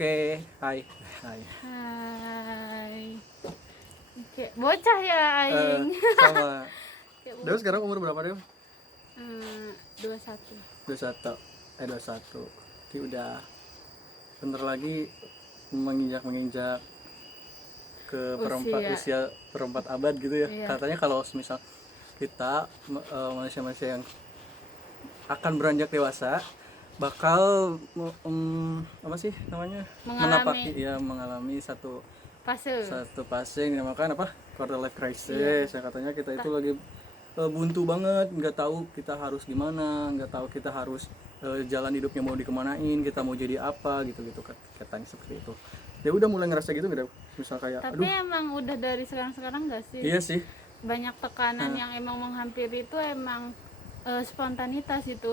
Oke, hai. Hai. Hai. Oke, bocah ya Eh, aing. sama. Kayak Dew bocah. sekarang umur berapa, Dew? 21. 21. 21. Jadi udah bentar lagi menginjak ke Usia. usia perempat abad gitu ya. Iya. Katanya kalau misal kita manusia-manusia yang akan beranjak dewasa bakal apa sih namanya? Mengalami Mengalami satu fase. fase yang dinamakan apa, quarter life Iya. crisis. Ya katanya kita itu lagi buntu banget, nggak tahu kita harus gimana, nggak tahu kita harus jalan hidupnya mau dikemanain, kita mau jadi apa gitu gitu, katanya seperti itu. Dia udah mulai ngerasa gitu nggak, misal kayak Tapi aduh. emang udah dari sekarang-sekarang gak sih? Iya sih. Banyak tekanan yang emang menghampiri itu emang spontanitas itu.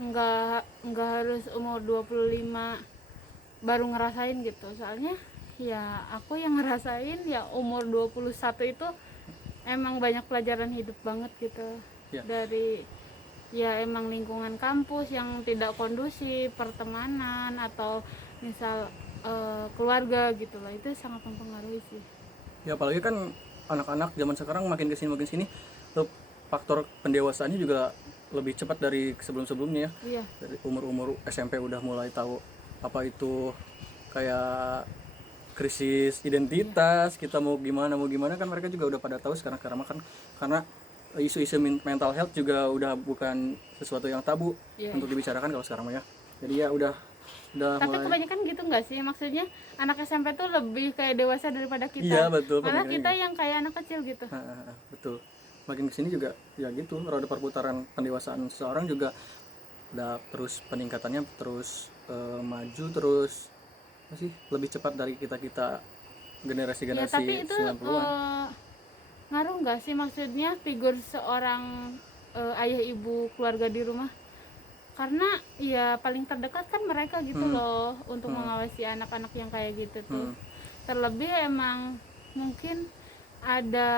Enggak harus umur 25 baru ngerasain gitu. Soalnya ya aku yang ngerasain ya umur 21 itu emang banyak pelajaran hidup banget gitu. Ya. Dari ya emang lingkungan kampus yang tidak kondusif, pertemanan atau misal keluarga gitu loh, itu sangat mempengaruhi sih. Ya apalagi kan anak-anak zaman sekarang makin kesini faktor pendewasaannya juga lebih cepat dari sebelum-sebelumnya ya. Iya. Dari umur SMP udah mulai tahu apa itu kayak krisis identitas, kita mau gimana kan mereka juga udah pada tahu sekarang, karena isu-isu mental health juga udah bukan sesuatu yang tabu untuk dibicarakan kalau sekarang ya. Jadi ya udah Tapi mulai. kebanyakan gitu nggak sih, maksudnya anak SMP tuh lebih kayak dewasa daripada kita. Iya betul, Malah kita gitu. yang kayak anak kecil gitu. Betul. Makin kesini juga ya gitu, roda perputaran pendewasaan seseorang juga udah terus peningkatannya terus maju terus masih lebih cepat dari kita Ya generasi-generasi tapi itu 90-an. ngaruh nggak sih, maksudnya figur seorang ayah ibu keluarga di rumah, karena ya paling terdekat kan mereka gitu loh untuk mengawasi anak-anak yang kayak gitu tuh. Terlebih emang mungkin ada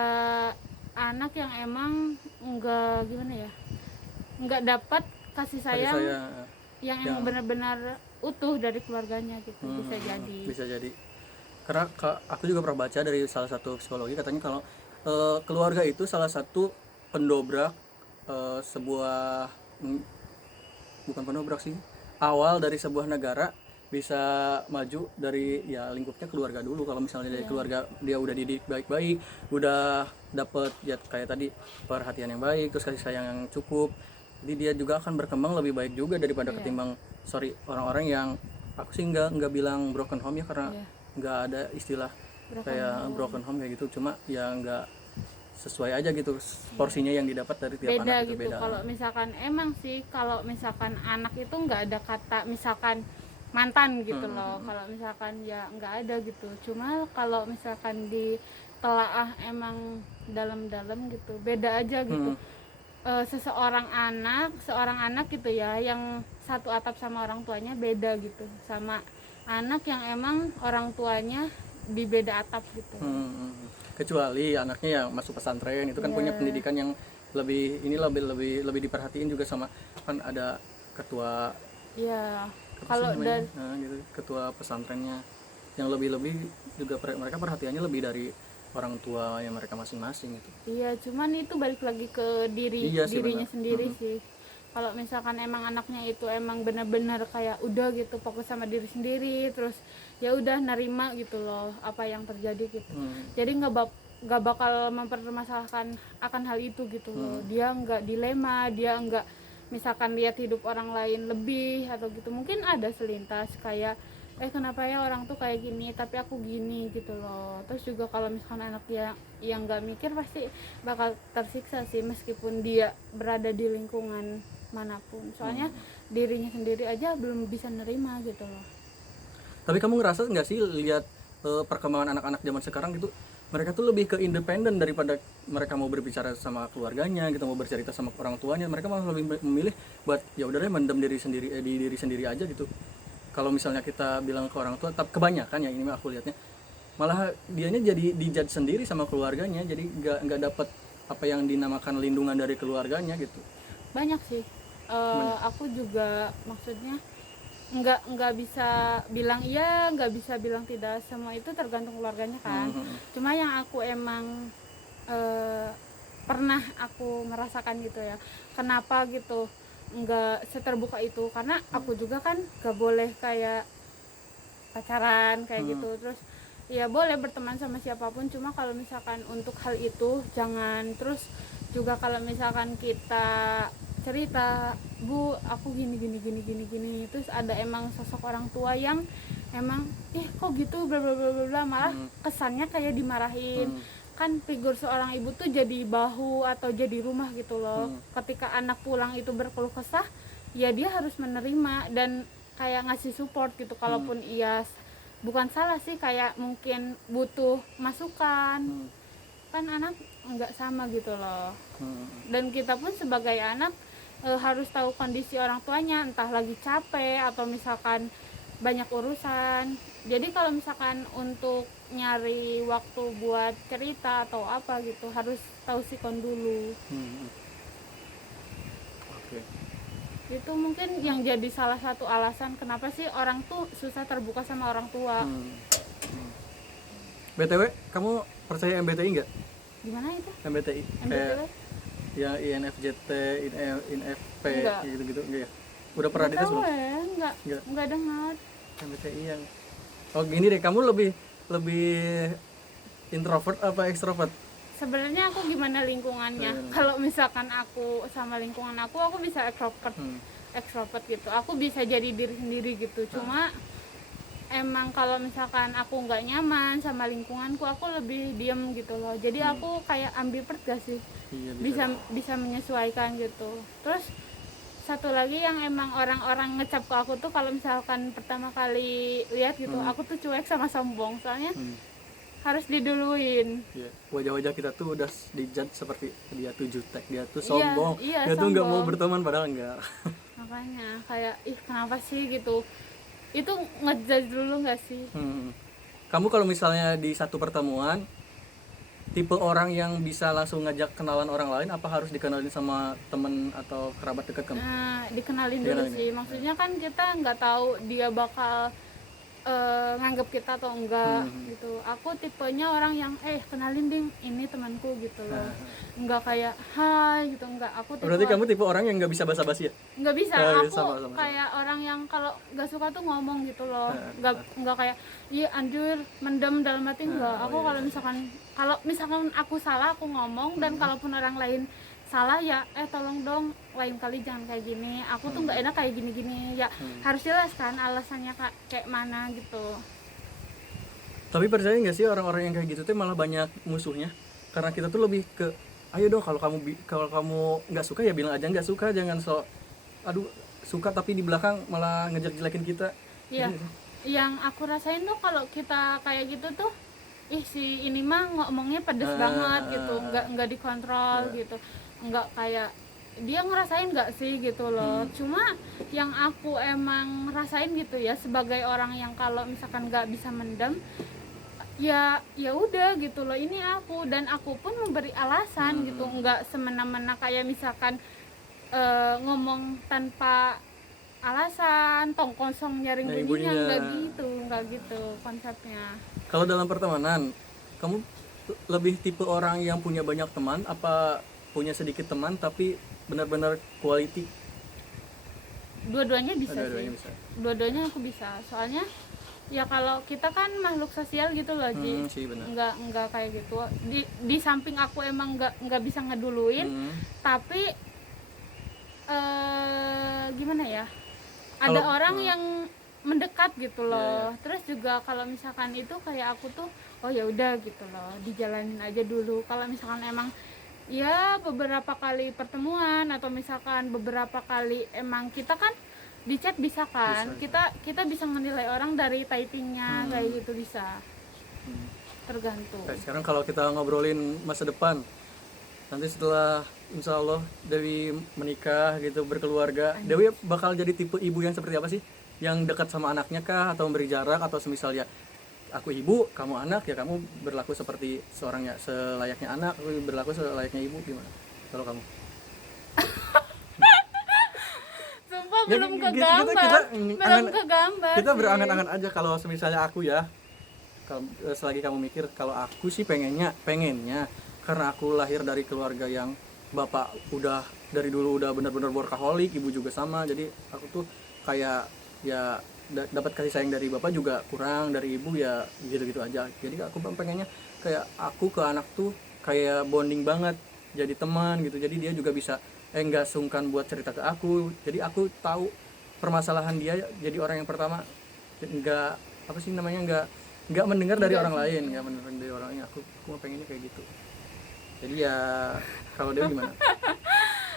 anak yang emang nggak gimana ya, nggak dapat kasih sayang yang emang benar-benar utuh dari keluarganya gitu. Bisa jadi karena aku juga pernah baca dari salah satu psikologi, katanya kalau keluarga itu salah satu pendobrak sebuah bukan pendobrak sih, awal dari sebuah negara bisa maju dari ya lingkupnya keluarga dulu. Kalau misalnya dari keluarga dia udah dididik baik-baik, udah dapet ya kayak tadi perhatian yang baik, terus kasih sayang yang cukup, jadi dia juga akan berkembang lebih baik juga daripada ketimbang orang-orang yang, aku sih nggak bilang broken home ya, karena nggak ada istilah kayak broken home kayak gitu, cuma ya nggak sesuai aja gitu porsinya yang didapat dari tiap Beda anak itu gitu. beda. Kalau misalkan emang sih, kalau misalkan anak itu nggak ada kata misalkan mantan gitu loh. Kalau misalkan ya nggak ada gitu. Cuma kalau misalkan ditelaah emang dalam-dalam gitu, beda aja gitu. Seorang anak gitu ya, yang satu atap sama orang tuanya, beda gitu sama anak yang emang orang tuanya di beda atap gitu. Kecuali anaknya yang masuk pesantren itu kan punya pendidikan yang lebih diperhatiin juga sama, kan ada ketua Kalau dari gitu, ketua pesantrennya yang lebih juga mereka perhatiannya lebih dari orang tua yang mereka masing-masing gitu. Iya, cuman itu balik lagi ke dirinya sendiri sih. Kalau misalkan emang anaknya itu emang benar-benar kayak udah gitu fokus sama diri sendiri, terus ya udah nerima gitu loh apa yang terjadi gitu. Jadi nggak bakal mempermasalahkan akan hal itu gitu loh. Dia nggak dilema, dia nggak misalkan lihat hidup orang lain lebih atau gitu. Mungkin ada selintas kayak kenapa ya orang tuh kayak gini tapi aku gini gitu loh. Terus juga kalau misalkan anak yang nggak mikir pasti bakal tersiksa sih, meskipun dia berada di lingkungan manapun. Soalnya dirinya sendiri aja belum bisa nerima gitu loh. Tapi kamu ngerasa nggak sih lihat perkembangan anak-anak zaman sekarang gitu, mereka tuh lebih ke independen daripada mereka mau berbicara sama keluarganya gitu, mau bercerita sama orang tuanya, mereka malah lebih memilih buat ya udah deh mendem diri sendiri aja gitu. Kalau misalnya kita bilang ke orang tua, tapi kebanyakan ya ini aku lihatnya malah dianya jadi dijudge sendiri sama keluarganya, jadi nggak dapat apa yang dinamakan lindungan dari keluarganya gitu. Banyak sih. Aku juga maksudnya nggak bisa bilang iya, nggak bisa bilang tidak, semua itu tergantung keluarganya kan. Cuma yang aku emang pernah aku merasakan gitu ya, kenapa gitu nggak seterbuka itu, karena aku juga kan nggak boleh kayak pacaran kayak gitu. Terus ya boleh berteman sama siapapun, cuma kalau misalkan untuk hal itu jangan. Terus juga kalau misalkan kita cerita, Bu aku gini gini gini gini gini, terus ada emang sosok orang tua yang emang kok gitu bla bla bla bla bla, malah kesannya kayak dimarahin. Kan figur seorang ibu tuh jadi bahu atau jadi rumah gitu loh. Ketika anak pulang itu berkeluh kesah, ya dia harus menerima dan kayak ngasih support gitu. Kalaupun ia bukan salah sih, kayak mungkin butuh masukan. Kan anak nggak sama gitu loh. Dan kita pun sebagai anak harus tahu kondisi orang tuanya, entah lagi capek atau misalkan banyak urusan. Jadi kalau misalkan untuk nyari waktu buat cerita atau apa gitu, harus tahu sikon dulu. Oke. Itu mungkin yang jadi salah satu alasan kenapa sih orang tuh susah terbuka sama orang tua. BTW, kamu percaya MBTI nggak? Gimana itu? MBTI? MBTI? Ya INFJT, INFP, Enggak. gitu-gitu enggak ya? Udah pernah dites belum? Enggak dengar. MBTI yang gini deh, kamu lebih introvert apa ekstrovert? Sebenarnya aku gimana lingkungannya. Kalau misalkan aku sama lingkungan aku bisa ekstrovert gitu. Aku bisa jadi diri sendiri gitu. Cuma emang kalau misalkan aku nggak nyaman sama lingkunganku, aku lebih diem gitu loh. Jadi aku kayak ambivert gak sih? Iya, bisa menyesuaikan gitu. Terus satu lagi yang emang orang-orang ngecap ke aku tuh, kalau misalkan pertama kali lihat gitu, aku tuh cuek sama sombong. Soalnya harus diduluin. Wajah-wajah kita tuh udah dijudge seperti dia tuh jutek, dia tuh sombong, iya, dia tuh nggak mau berteman, padahal enggak. Makanya kayak kenapa sih gitu, itu ngejudge dulu nggak sih? Kamu kalau misalnya di satu pertemuan, tipe orang yang bisa langsung ngajak kenalan orang lain, apa harus dikenalin sama temen atau kerabat dekat kamu? Dikenalin dulu sih. Maksudnya kan kita nggak tahu dia bakal nganggap kita atau enggak gitu. Aku tipenya orang yang kenalin ding, ini temanku gitu loh. Enggak kayak hai gitu, enggak. Aku tipe. Berarti kamu tipe orang yang nggak bisa basa-basi ya? Nggak bisa. Aku sama. kayak orang yang kalau nggak suka tuh ngomong gitu loh. Nggak kayak iya anjir mendem dalam hati, enggak. Aku kalau misalkan aku salah aku ngomong, dan kalaupun orang lain salah ya tolong dong lain kali jangan kayak gini, aku tuh nggak enak kayak gini-gini ya. Harus jelas kan alasannya kayak mana gitu. Tapi percaya nggak sih orang-orang yang kayak gitu tuh malah banyak musuhnya? Karena kita tuh lebih ke ayo dong, kalau kamu nggak suka ya bilang aja nggak suka, jangan suka tapi di belakang malah ngejelek-jelekin kita. Iya. Yang aku rasain tuh kalau kita kayak gitu tuh si ini mah ngomongnya pedes banget gitu, nggak dikontrol gitu, nggak kayak dia ngerasain nggak sih gitu loh. Cuma yang aku emang rasain gitu ya, sebagai orang yang kalau misalkan nggak bisa mendem ya udah gitu loh, ini aku, dan aku pun memberi alasan gitu, nggak semena-mena kayak misalkan ngomong tanpa alasan, tong kosong nyaring bunyinya, nggak gitu konsepnya. Kalau dalam pertemanan, kamu lebih tipe orang yang punya banyak teman, apa punya sedikit teman tapi benar-benar quality? Dua-duanya bisa sih. Dua-duanya aku bisa. Soalnya ya kalau kita kan makhluk sosial gitu loh, Ji. Nggak kayak gitu. Di samping aku emang nggak bisa ngeduluin, tapi gimana ya? Ada orang yang mendekat gitu loh. Terus juga kalau misalkan itu kayak aku tuh ya udah gitu loh, dijalanin aja dulu. Kalau misalkan emang ya beberapa kali pertemuan atau misalkan beberapa kali emang kita kan di chat bisa kan, kita bisa menilai orang dari typingnya kayak gitu, bisa tergantung. Sekarang kalau kita ngobrolin masa depan, nanti setelah insya Allah Dewi menikah gitu, berkeluarga, Dewi bakal jadi tipe ibu yang seperti apa sih? Yang dekat sama anaknya kah, atau memberi jarak, atau semisal ya aku ibu, kamu anak, ya kamu berlaku seperti seorang ya selayaknya anak, aku berlaku selayaknya ibu, gimana kalau kamu? Sumpah belum kegambar. Belum kegambar. Kita berangan-angan aja kalau misalnya aku ya. Kalau selagi kamu mikir, kalau aku sih pengennya karena aku lahir dari keluarga yang bapak udah dari dulu udah benar-benar workaholic, ibu juga sama. Jadi aku tuh kayak ya dapat kasih sayang dari bapak juga kurang, dari ibu ya gitu-gitu aja. Jadi aku pengennya kayak aku ke anak tuh kayak bonding banget, jadi teman gitu. Jadi dia juga bisa nggak sungkan buat cerita ke aku. Jadi aku tahu permasalahan dia, jadi orang yang pertama nggak apa sih namanya nggak mendengar dari orang lain, nggak mendengar dari orang lain. Aku pengennya kayak gitu. Jadi ya kalau dia gimana?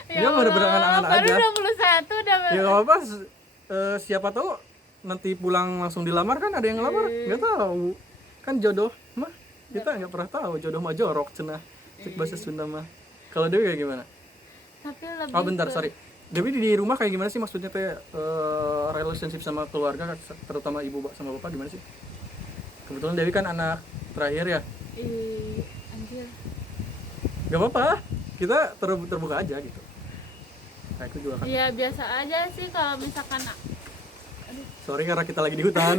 Ya Dia berangan-angan aja. Baru 21 udah. Ya nggak apa-apa. Siapa tahu nanti pulang langsung dilamar, kan ada yang ngelamar, nggak tahu. Kan jodoh mah kita nggak pernah tahu, jodoh mah jorok cenah. Cek bahasa Sunda mah. Kalau Dewi kayak gimana? Tapi lebih Bentar, sorry. Dewi di rumah kayak gimana sih, maksudnya teh relationship sama keluarga, terutama ibu sama bapak gimana sih? Kebetulan Dewi kan anak terakhir ya. Anjir. Gak apa-apa, kita terbuka aja gitu. Nah, aku juga kan. Iya biasa aja sih kalau misalkan. Sorry karena kita lagi di hutan.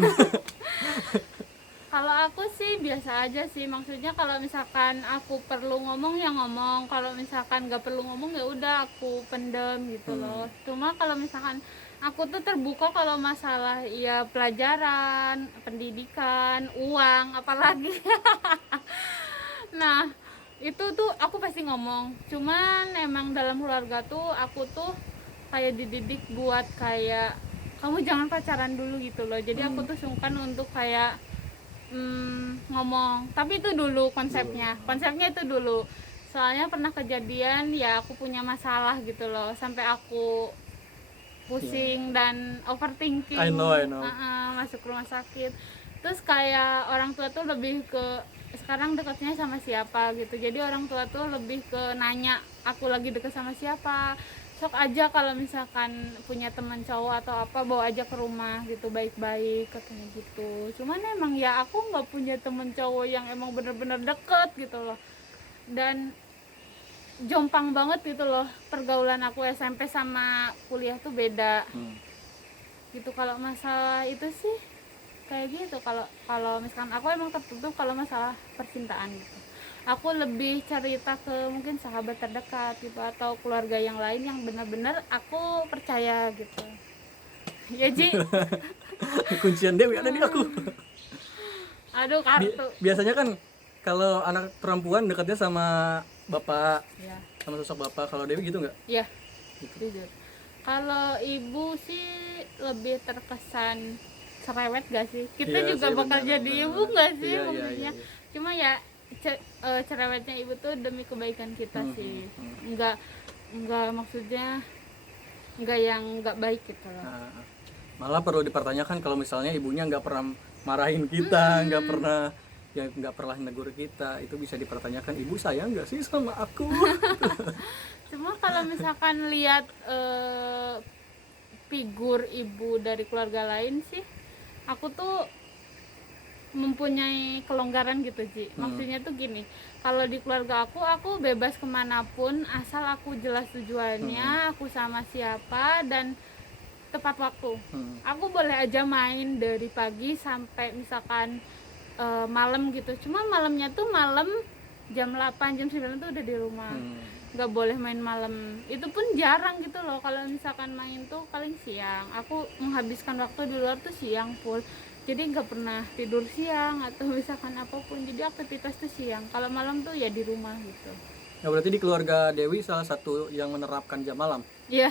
Kalau aku sih biasa aja sih, maksudnya kalau misalkan aku perlu ngomong ya ngomong, kalau misalkan nggak perlu ngomong ya udah aku pendem gitu loh. Cuma kalau misalkan aku tuh terbuka kalau masalah ya pelajaran, pendidikan, uang, apalagi. Nah itu tuh aku pasti ngomong. Cuman emang dalam keluarga tuh aku tuh kayak dididik buat kayak kamu jangan pacaran dulu gitu loh. Jadi aku tuh sungkan untuk kayak ngomong, tapi itu dulu konsepnya itu dulu. Soalnya pernah kejadian ya aku punya masalah gitu loh, sampai aku pusing dan overthinking. I know. Masuk rumah sakit. Terus kayak orang tua tuh lebih ke sekarang dekatnya sama siapa gitu. Jadi orang tua tuh lebih ke nanya aku lagi deket sama siapa, sok aja kalau misalkan punya teman cowok atau apa bawa aja ke rumah gitu, baik-baik katanya gitu. Cuman emang ya aku nggak punya teman cowok yang emang bener-bener deket gitu loh, dan jompang banget gitu loh pergaulan aku SMP sama kuliah tuh beda gitu. Kalau masalah itu sih kayak gitu. Kalau misalkan aku emang tertutup kalau masalah percintaan gitu. Aku lebih cerita ke mungkin sahabat terdekat gitu atau keluarga yang lain yang benar-benar aku percaya gitu. Ya Ji. Kuncian Dewi ada di aku. Aduh kartu. Biasanya kan kalau anak perempuan dekatnya sama bapak, Ya. sama sosok bapak. Kalau Dewi gitu nggak? Iya. Gitu. Kalau ibu sih lebih terkesan cerewet gak sih? Kita Ya, juga sih, bakal benar, jadi benar. ibu gak sih Iya, maksudnya? iya. Cuma ya cerewetnya ibu tuh demi kebaikan kita sih. Enggak maksudnya enggak yang enggak baik gitu loh. Nah, malah perlu dipertanyakan kalau misalnya ibunya nggak pernah marahin kita, nggak pernah negur kita, itu bisa dipertanyakan, ibu sayang nggak sih sama aku? Cuma kalau misalkan lihat figur ibu dari keluarga lain sih, aku tuh mempunyai kelonggaran gitu Ji. Maksudnya tuh gini, kalau di keluarga aku bebas kemanapun asal aku jelas tujuannya, aku sama siapa dan tepat waktu. Aku boleh aja main dari pagi sampai misalkan malam gitu. Cuma malamnya tuh malam jam 8, jam 9 tuh udah di rumah. Nggak boleh main malam. Itu pun jarang gitu loh. Kalau misalkan main tuh paling siang. Aku menghabiskan waktu di luar tuh siang full. Jadi nggak pernah tidur siang atau misalkan apapun. Jadi aktivitas tuh siang. Kalau malam tuh ya di rumah gitu. Nah, berarti di keluarga Dewi salah satu yang menerapkan jam malam. Iya.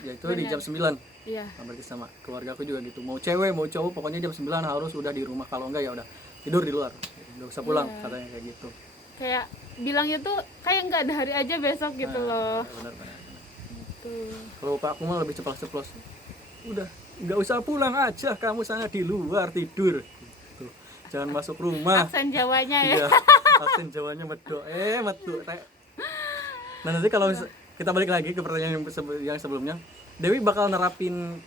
Yaitu di jam 9. Iya. Nah, berarti sama keluarga aku juga gitu. Mau cewek mau cowok pokoknya jam 9 harus udah di rumah. Kalau enggak ya udah tidur di luar. Nggak usah pulang, katanya kayak gitu. Kayak bilangnya tuh kayak nggak ada hari aja besok gitu loh. Benar. Gitu. Kalau Pak aku mah lebih ceplos-ceplos. Udah nggak usah pulang aja, kamu sana di luar tidur. Gitu. Jangan masuk rumah. Aksen Jawanya ya. Iya, aksen Jawanya medo. Nah nanti kalau kita balik lagi ke pertanyaan yang sebelumnya, Dewi bakal nerapin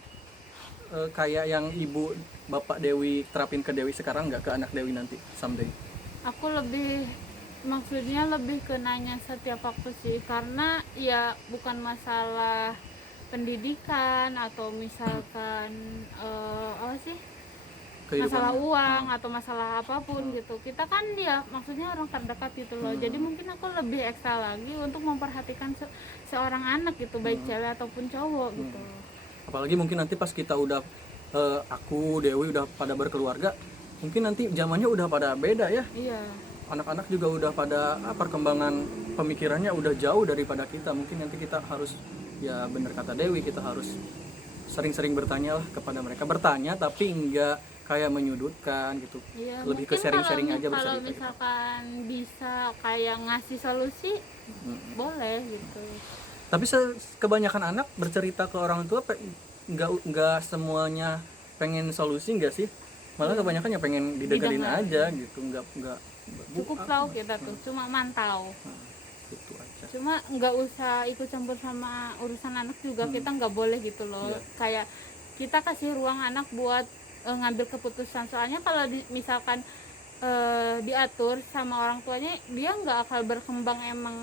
kayak yang ibu bapak Dewi terapin ke Dewi sekarang nggak, ke anak Dewi nanti someday? Aku maksudnya lebih ke nanya setiap waktu sih, karena ya bukan masalah pendidikan atau misalkan apa sih, Kehidupan. masalah uang atau masalah apapun gitu, kita kan ya maksudnya orang terdekat gitu loh. Jadi mungkin aku lebih ekstra lagi untuk memperhatikan seorang anak gitu, baik cewek ataupun cowok gitu. Apalagi mungkin nanti pas kita udah aku Dewi udah pada berkeluarga, mungkin nanti zamannya udah pada beda ya. Iya. Anak-anak juga udah pada perkembangan pemikirannya udah jauh daripada kita. Mungkin nanti kita harus, ya bener kata Dewi, kita harus sering-sering bertanya lah kepada mereka, bertanya tapi enggak kayak menyudutkan gitu. Iya, Lebih ke sharing-sharing aja kalau bercerita gitu. misalkan bisa kayak ngasih solusi boleh gitu. Tapi kebanyakan anak bercerita ke orang tua nggak semuanya pengen solusi nggak sih, malah kebanyakan ya pengen didengerin aja gitu, nggak cukup tahu kita tuh cuma mantau, gitu aja. cuma nggak usah ikut campur sama urusan anak juga. Kita nggak boleh gitu loh. Kayak kita kasih ruang anak buat ngambil keputusan, soalnya kalau misalkan diatur sama orang tuanya, dia nggak akan berkembang emang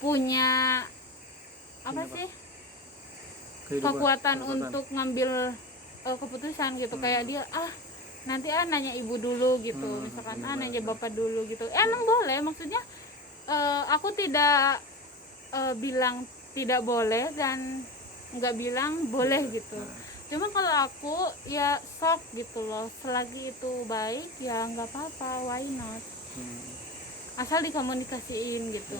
punya apa sih kekuatan untuk ngambil keputusan gitu. Kayak dia nanti nanya ibu dulu gitu, misalkan nanya bapak dulu gitu. Emang boleh, maksudnya aku tidak bilang tidak boleh dan nggak bilang boleh gitu. Cuma kalau aku ya sok gitu loh, selagi itu baik ya nggak apa-apa, why not, asal dikomunikasiin gitu.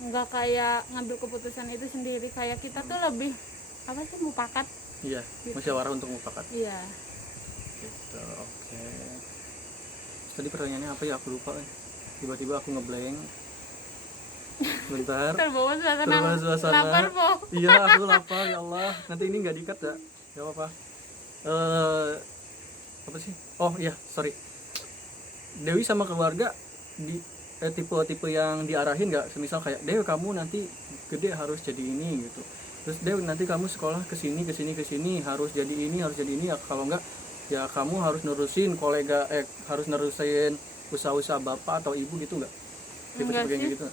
Nggak kayak ngambil keputusan itu sendiri, kayak kita tuh lebih apa sih, mufakat. Iya, gitu. Musyawarah untuk mufakat. Iya Gitu, oke. Tadi pertanyaannya apa ya, aku lupa. Tiba-tiba aku ngeblank. Bentar. terbawa suasana. Lapar po. Iya, aku lapar, ya Allah. Nanti ini nggak diikat ya? Gak apa-apa. Apa sih? Oh iya, sorry. Dewi sama keluarga di tipe-tipe yang diarahin nggak? Semisal kayak, Dewi kamu nanti gede harus jadi ini gitu. Terus Dewi nanti kamu sekolah kesini harus jadi ini ya. Kalau nggak ya kamu harus nerusin harus nerusin usaha-usaha bapak atau ibu gitu nggak? Tipe-tipe kayak gitu?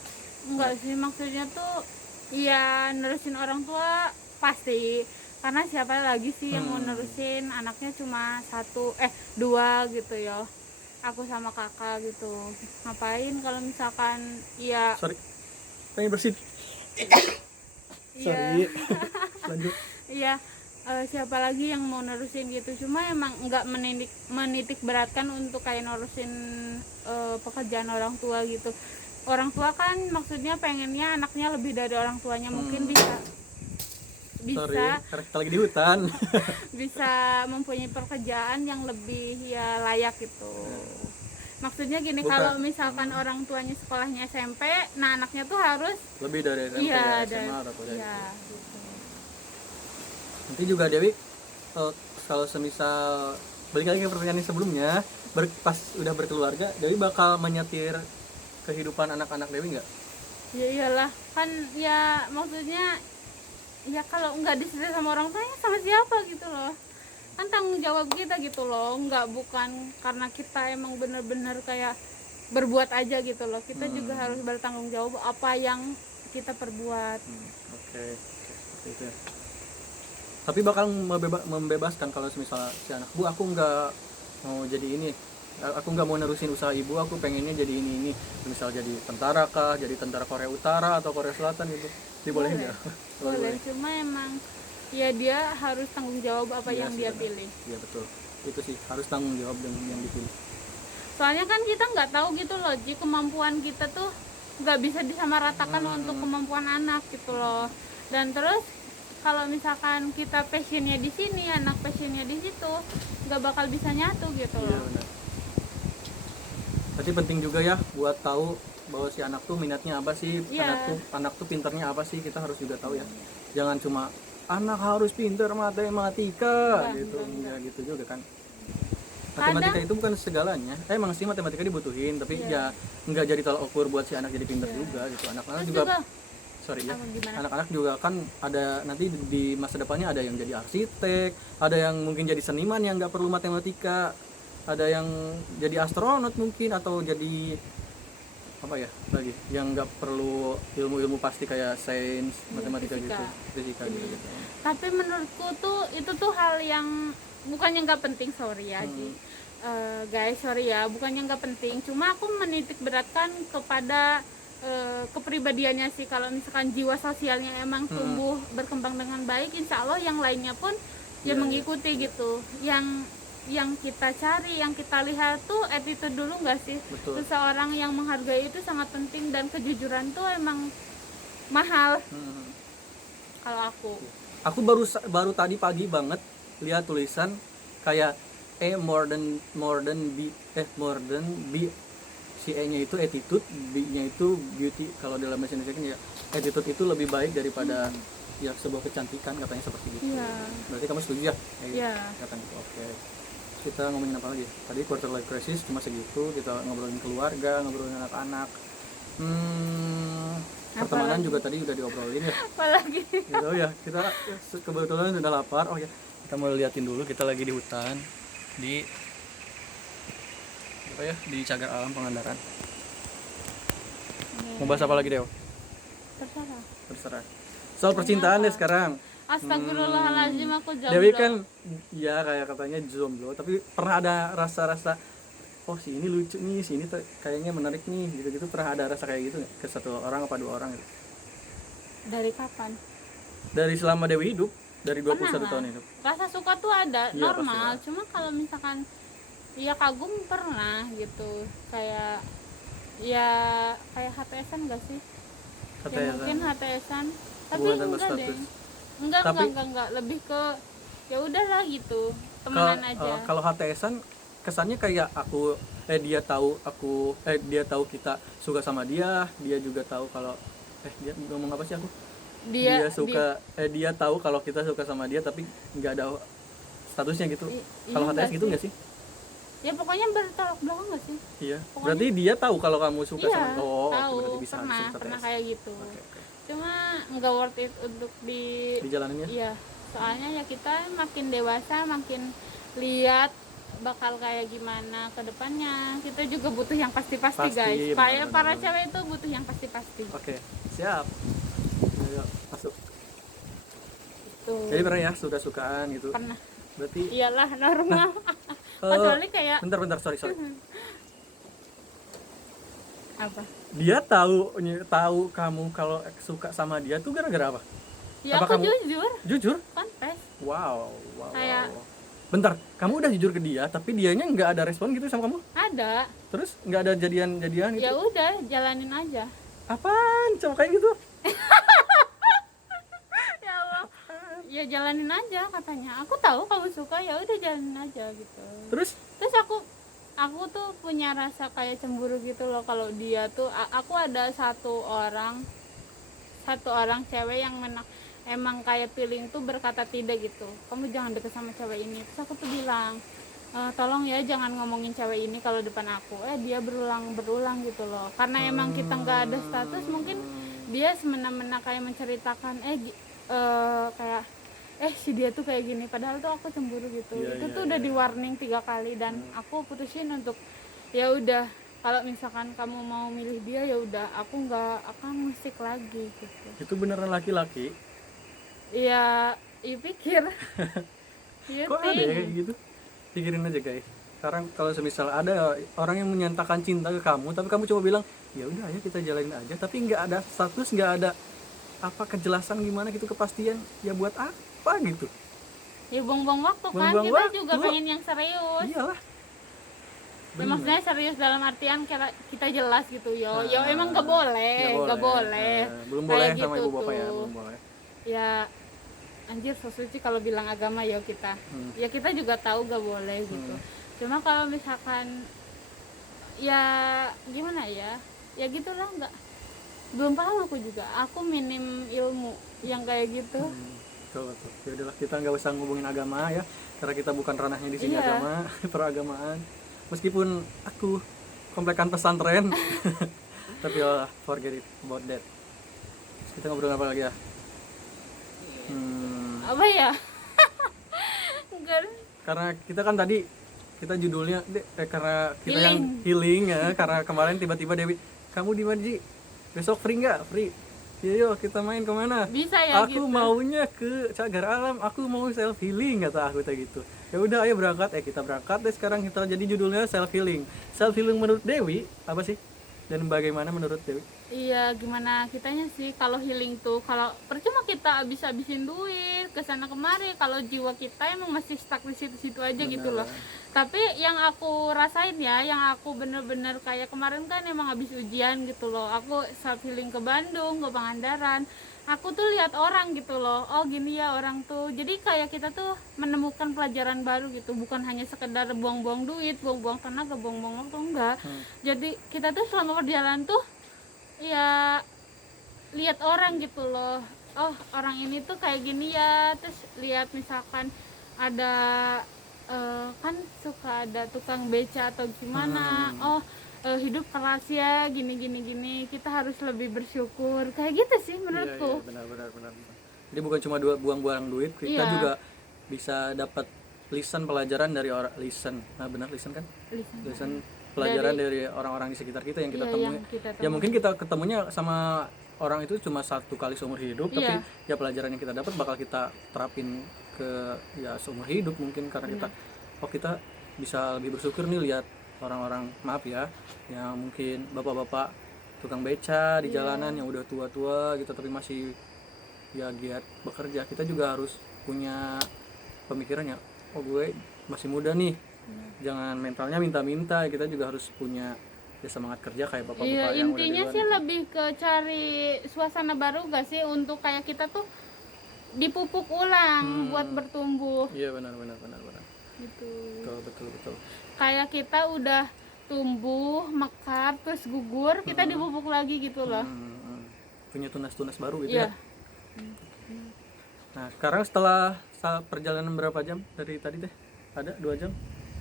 Enggak sih, maksudnya tuh ya nerusin orang tua pasti, karena siapa lagi sih yang mau nerusin, anaknya cuma dua gitu ya, aku sama kakak gitu. Ngapain kalau misalkan ya Sorry, pengen bersin. Sorry. Lanjut. Iya, siapa lagi yang mau nerusin gitu. Cuma emang nggak menitik beratkan untuk kayak nerusin pekerjaan orang tua gitu. Orang tua kan maksudnya pengennya anaknya lebih dari orang tuanya. Mungkin bisa Sorry, karena kita lagi di hutan. bisa mempunyai pekerjaan yang lebih ya layak gitu. Maksudnya gini, kalau misalkan orang tuanya sekolahnya SMP, nah anaknya tuh harus lebih dari SMP ya, SMA atau iya, gitu. Nanti juga Dewi kalau semisal balik lagi ke pertanyaan sebelumnya, pas udah berkeluarga, Dewi bakal menyetir kehidupan anak-anak Dewi nggak? Ya iyalah, kan ya maksudnya ya kalau nggak disetir sama orang tuanya sama siapa gitu loh. Kan tanggung jawab kita gitu loh, bukan karena kita emang bener-bener kayak berbuat aja gitu loh. Kita juga harus bertanggung jawab apa yang kita perbuat. Oke, seperti itu ya. Tapi bakal membebaskan kalau misalnya si anak, Bu aku nggak mau jadi ini, aku nggak mau nerusin usaha ibu, aku pengennya jadi ini. Misal jadi tentara kah, jadi tentara Korea Utara atau Korea Selatan gitu, dibolehin nggak? Boleh, cuma emang ya dia harus tanggung jawab apa yang dia pilih. Iya betul, itu sih harus tanggung jawab dengan yang dipilih. Soalnya kan kita nggak tahu gitu loh, Ji, kemampuan kita tuh nggak bisa disamaratakan untuk kemampuan anak gitu loh. Dan terus kalau misalkan kita passionnya di sini, anak passionnya di situ, nggak bakal bisa nyatu gitu loh. Iya benar. Tapi penting juga ya buat tahu bahwa si anak tuh minatnya apa sih, anak tuh pinternya apa sih, kita harus juga tahu ya. Jangan cuma anak harus pinter matematika gitu, enggak gitu juga kan. Matematika itu bukan segalanya. Emang sih matematika dibutuhin, tapi ya enggak jadi tolak ukur buat si anak jadi pinter juga gitu. Anak-anak juga anak-anak juga kan ada nanti di masa depannya ada yang jadi arsitek, ada yang mungkin jadi seniman yang nggak perlu matematika, ada yang jadi astronot mungkin, atau jadi apa ya lagi yang nggak perlu ilmu pasti kayak sains, matematika fisika. gitu, fisika gitu. Tapi menurutku tuh itu tuh hal yang bukannya nggak penting, sorry ya guys, sorry ya, bukannya nggak penting, cuma aku menitik beratkan kepada kepribadiannya sih. Kalau misalkan jiwa sosialnya emang tumbuh berkembang dengan baik, insya Allah yang lainnya pun ya mengikuti gitu. Yang kita cari, yang kita lihat tuh attitude dulu nggak sih? Seseorang yang menghargai itu sangat penting, dan kejujuran tuh emang mahal. Kalau aku baru tadi pagi banget lihat tulisan kayak more than B, si E nya itu attitude, B nya itu beauty. Kalau dalam bahasa Indonesia kan ya attitude itu lebih baik daripada ya sebuah kecantikan, katanya seperti itu. Berarti kamu setuju ya? Katanya oke. Kita ngomongin apa lagi? Tadi quarter life crisis cuma segitu, kita ngobrolin keluarga, ngobrolin anak-anak. Pertemanan juga tadi udah diobrolin ya. Apalagi? Gitu ya, kita kebetulan sudah lapar. Oh ya, kita mau liatin dulu, kita lagi di hutan di apa ya, di Cagar Alam Pangandaran. Mau bahas apa lagi, Deo? Terserah. Soal percintaan deh sekarang. Astagfirullahaladzim, aku jomblo. Dewi kan ya kayak katanya jomblo, tapi pernah ada rasa-rasa oh si ini lucu nih, si ini kayaknya menarik nih, gitu-gitu. Pernah ada rasa kayak gitu gak? Ke satu orang apa dua orang gitu? Dari kapan? Dari selama Dewi hidup, dari 21 tahun hidup. Rasa suka tuh ada, ya, normal. Cuma kalau misalkan ya kagum pernah gitu, kayak ya kayak HTS-an gak sih? HTS-an. Ya mungkin HTS-an, tapi enggak deh. Enggak, lebih ke ya udahlah gitu, temenan aja. Kalau HTS-an kesannya kayak dia tahu kita suka sama dia juga tahu kalau dia ngomong apa sih aku? Dia tahu kalau kita suka sama dia tapi nggak ada statusnya gitu. Kalau HTS gitu nggak sih? Ya pokoknya bertolak belakang nggak sih? Iya. Pokoknya, berarti dia tahu kalau kamu suka sama dia. Tahu, berarti bisa pernah kayak gitu. Okay. Cuma nggak worth it untuk dijalaninnya. Iya. Soalnya ya kita makin dewasa, makin lihat bakal kayak gimana ke depannya. Kita juga butuh yang pasti-pasti, guys. Para cewek itu butuh yang pasti-pasti. Oke, siap. Ayo, masuk. Tuh. Jadi pernah ya suka-sukaan gitu? Pernah. Berarti iyalah normal. Kecuali kayak bentar, sorry. Apa? Dia tahu kamu kalau suka sama dia tuh gara-gara apa? Ya apa aku jujur? Confess. Wow. Kayak bentar, kamu udah jujur ke dia tapi dianya nggak ada respon gitu sama kamu? Ada. Terus nggak ada jadian gitu? Ya udah, jalanin aja. Apaan? Cowok kayak gitu? Ya Allah. Ya jalanin aja katanya. Aku tahu kamu suka, ya udah jalanin aja gitu. Terus aku tuh punya rasa kayak cemburu gitu loh kalau dia tuh. Aku ada satu orang cewek yang emang kayak feeling tuh berkata tidak gitu, kamu jangan deket sama cewek ini. Terus aku tuh bilang tolong ya jangan ngomongin cewek ini kalau depan aku. Dia berulang gitu loh, karena emang kita nggak ada status. Mungkin dia semena-mena kayak menceritakan kayak si dia tuh kayak gini, padahal tuh aku cemburu gitu. Itu tuh udah di warning 3 kali dan aku putusin untuk ya udah, kalau misalkan kamu mau milih dia ya udah, aku nggak akan musik lagi gitu. Itu beneran laki-laki? Iya, pikir. Kok ada ya kayak gitu? Pikirin aja guys. Sekarang kalau semisal ada orang yang menyatakan cinta ke kamu, tapi kamu coba bilang ya udah ayo kita jalanin aja, tapi nggak ada status, nggak ada kejelasan gimana gitu, kepastian, ya buat apa gitu? Ya buang-buang waktu kan, kita juga pengen yang serius. Iyalah. Ya, maksudnya serius dalam artian kita jelas gitu. Yo emang nggak boleh. Belum boleh kayak sama gitu ibu bapak ya, belum boleh. Ya anjir, so suci kalau bilang agama ya kita. Ya kita juga tahu gak boleh gitu. Cuma kalau misalkan ya gimana ya gitulah, belum paham aku juga. Aku minim ilmu yang kayak gitu. Betul. Ya udahlah, kita nggak usah ngomongin agama ya, karena kita bukan ranahnya di sini. Agama, peragamaan. Meskipun aku komplekan pesantren, tapi ya forget it about that. Kita ngobrol apa lagi ya? Apa ya? Karena kita kan tadi kita judulnya karena kita healing. Yang healing ya, karena kemarin tiba-tiba Dewi kamu di mana Ji? Besok free nggak? Free. Yuk kita main kemana? Bisa ya Aku gitu. maunya ke Cagar Alam, aku mau self healing kata aku kayak gitu. Ya udah ayo berangkat, kita berangkat deh sekarang. Kita jadi judulnya self healing. Self healing menurut Dewi apa sih? Dan bagaimana menurut Dewi? Iya, gimana kitanya sih kalau healing tuh, kalau percuma kita habis-habisin duit ke sana kemari kalau jiwa kita emang masih stuck di situ-situ aja gitu loh. Tapi yang aku rasain ya, yang aku bener-bener kayak kemarin kan emang habis ujian gitu loh. Aku self healing ke Bandung, ke Pangandaran. Aku tuh lihat orang gitu loh. Oh, gini ya orang tuh. Jadi kayak kita tuh menemukan pelajaran baru gitu, bukan hanya sekedar buang-buang duit, buang-buang tenaga, buang-buang waktu, enggak. Jadi kita tuh selama perjalanan tuh ya lihat orang gitu loh. Oh, orang ini tuh kayak gini ya. Terus lihat misalkan ada kan suka ada tukang beca atau gimana. Oh, hidup keras ya, gini gini gini. Kita harus lebih bersyukur. Kayak gitu sih menurutku. Iya, benar. Jadi bukan cuma buang-buang duit, kita juga bisa dapat pelajaran dari orang nah benar kan? Listen pelajaran dari orang-orang di sekitar kita yang kita temui. Ya mungkin kita ketemunya sama orang itu cuma satu kali seumur hidup, tapi ya pelajaran yang kita dapat bakal kita terapin ke ya seumur hidup mungkin, karena kita bisa lebih bersyukur nih lihat orang-orang, maaf ya, yang mungkin bapak-bapak tukang beca di jalanan yang udah tua-tua gitu tapi masih ya giat bekerja. Kita juga harus punya pemikirannya, oh gue masih muda nih, jangan mentalnya minta-minta. Kita juga harus punya ya semangat kerja kayak bapak-bapak yang udah intinya sih lebih ke cari suasana baru gak sih, untuk kayak kita tuh dipupuk ulang buat bertumbuh. Iya benar Gitu. Betul. Kayak kita udah tumbuh mekar terus gugur, kita dipupuk lagi gitu loh. Punya tunas-tunas baru gitu ya. Nah sekarang setelah perjalanan berapa jam dari tadi deh? Ada 2 jam?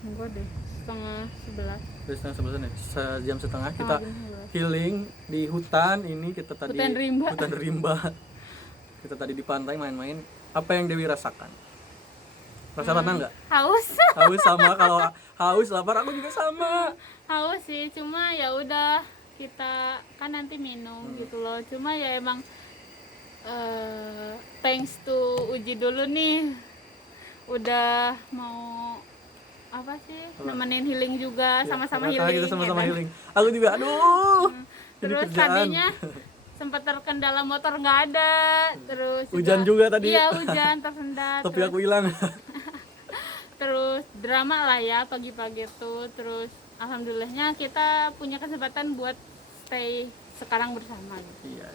Enggak deh, setengah 11 Dari setengah 11 ya? Sejam setengah kita healing di hutan ini. Kita tadi hutan rimba. Kita tadi di pantai main-main. Apa yang Dewi rasakan? Rasa tenang nggak? Haus Sama. Kalau haus lapar aku juga sama. haus sih, cuma ya udah kita kan nanti minum gitu loh. Cuma ya emang thanks to Uji dulu nih udah mau apa sih nemenin healing juga, sama-sama healing. Kita sama-sama healing. Aku juga aduh. Terus tadinya sempat terkendala motor nggak ada, terus hujan juga tadi. Iya, hujan tersendat. Tapi aku hilang. Terus drama lah ya pagi-pagi tuh. Terus alhamdulillahnya kita punya kesempatan buat stay sekarang bersama gitu. Iya.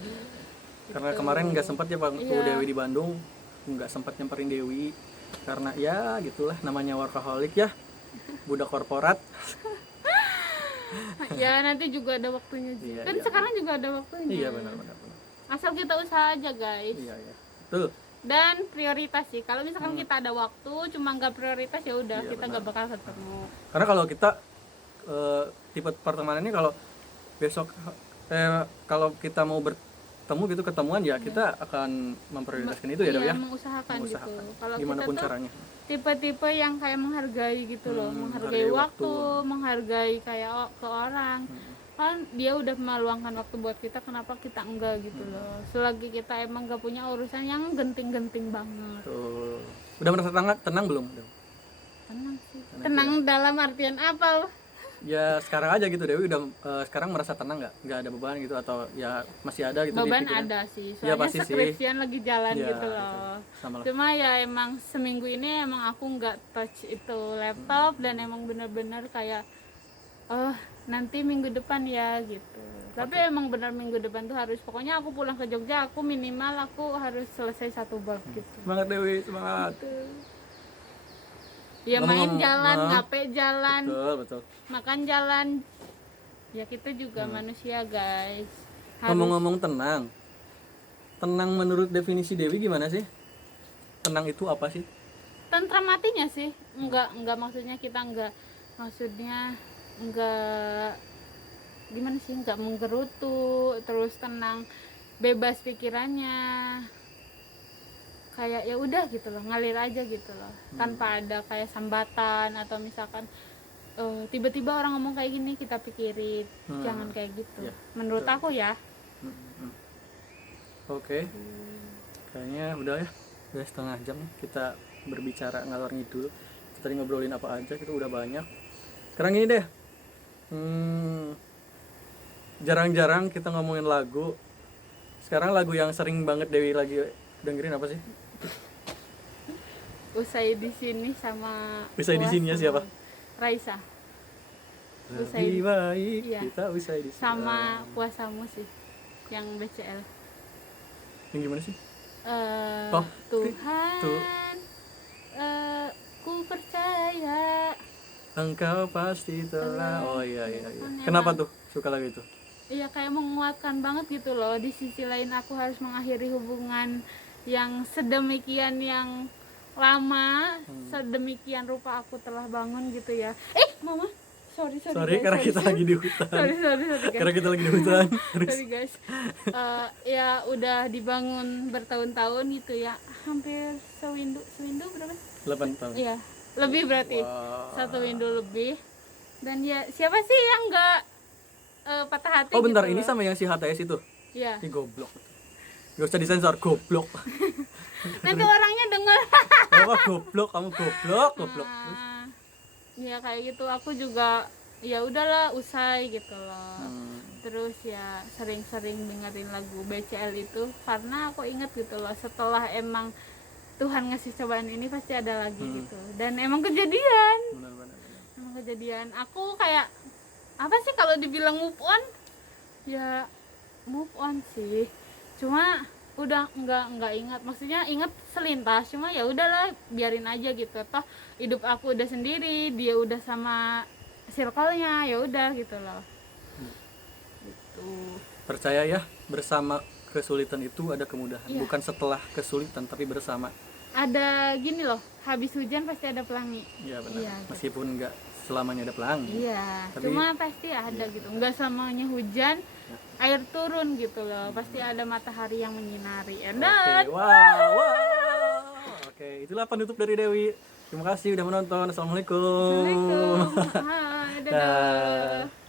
Karena kemarin nggak sempat ya waktu Dewi di Bandung, nggak sempat nyamperin Dewi karena ya gitulah namanya workaholic ya, budak korporat. Ya nanti juga ada waktunya juga. Kan sekarang juga ada waktunya. Iya benar. Asal kita usaha aja guys. Iya. Betul. Dan prioritas sih. Kalau misalkan kita ada waktu cuma nggak prioritas ya udah kita nggak bakal ketemu. Karena kalau kita tipe pertemanannya kalau besok kalau kita mau bertemu gitu ketemuan ya kita akan memprioritaskan itu ya Dewi ya. Mengusahakan gitu. Kalau gimana kita pun tuh caranya. Tipe-tipe yang kayak menghargai gitu loh, menghargai waktu, menghargai kayak ke orang. Kan dia udah meluangkan waktu buat kita, kenapa kita enggak gitu loh. Selagi kita emang gak punya urusan yang genting-genting banget. Tuh. Udah merasa tenang belum? Tenang sih. Tenang dalam artian apa? Ya sekarang aja gitu Dewi udah sekarang merasa tenang nggak ada beban gitu, atau ya masih ada gitu? Beban ada sih, soalnya skripsian lagi jalan gitu loh. Cuma ya emang seminggu ini emang aku nggak touch itu laptop dan emang bener-bener kayak nanti minggu depan ya gitu. Tapi emang benar minggu depan tuh harus, pokoknya aku pulang ke Jogja aku minimal aku harus selesai 1 bab gitu. Semangat Dewi, semangat. Gitu. Ya main jalan, ngapain jalan, betul. Makan jalan. Ya kita juga manusia guys. Ngomong-ngomong tenang menurut definisi Dewi gimana sih? Tenang itu apa sih? Tentram hatinya sih. Enggak maksudnya kita gimana sih, enggak menggerutu, terus tenang, bebas pikirannya. Kayak ya udah gitu loh, ngalir aja gitu loh, tanpa ada kayak sambatan atau misalkan tiba-tiba orang ngomong kayak gini kita pikirin, jangan kayak gitu. Iya, Menurut betul. aku ya. Oke, kayaknya udah ya, udah setengah jam kita berbicara ngalor ngidul. Kita tadi ngobrolin apa aja, itu udah banyak. Sekarang ini deh, jarang-jarang kita ngomongin lagu. Sekarang lagu yang sering banget Dewi lagi dengerin apa sih? Usai di sini sama Usai di sini ya siapa? Raisa. Lebih baik iya. kita usai di sini. Sama Puasamu sih, yang BCL. Yang gimana sih? Tuhan, ku percaya Engkau pasti telah. Oh iya. Kan Kenapa emang- tuh suka lagu itu? Iya, kayak menguatkan banget gitu loh. Di sisi lain aku harus mengakhiri hubungan yang sedemikian yang lama, sedemikian rupa aku telah bangun gitu ya. Mama, sorry guys, Karena kita lagi di hutan. sorry guys. Karena kita lagi di hutan. Terus Sorry guys. Ya udah dibangun bertahun-tahun gitu ya. Hampir sewindu berapa? 8 tahun. Iya, lebih berarti. Wow. 1 windu lebih. Dan ya siapa sih yang enggak patah hati Oh bentar, gitu ini loh. sama yang si HTS itu. Iya. Ini goblok. Gak usah disensor, goblok. Nanti orangnya denger. Apa goblok, kamu goblok. Nah, ya kayak gitu aku juga ya udahlah usai gitu loh. Terus ya sering-sering dengerin lagu BCL itu karena aku inget gitu loh, setelah emang Tuhan ngasih cobaan ini pasti ada lagi gitu. Dan emang kejadian. Benar. Emang kejadian. Aku kayak apa sih kalau dibilang move on? Ya move on sih. Cuma udah nggak ingat, maksudnya ingat selintas, cuma ya udahlah biarin aja gitu, toh hidup aku udah sendiri, dia udah sama circle-nya, ya udah gitu loh. Gitu. Percaya ya, bersama kesulitan itu ada kemudahan. Iya. Bukan setelah kesulitan, tapi bersama. Ada gini loh, habis hujan pasti ada pelangi. Iya benar. Iya, Meskipun nggak selamanya ada pelangi. Iya, Tapi- cuma pasti ada gitu, nggak selamanya hujan air turun gitu loh, pasti ada matahari yang menyinari. Oke, wow. Oke, itulah penutup dari Dewi. Terima kasih udah menonton. Assalamualaikum. Assalamualaikum. Hai, dadah. Dah.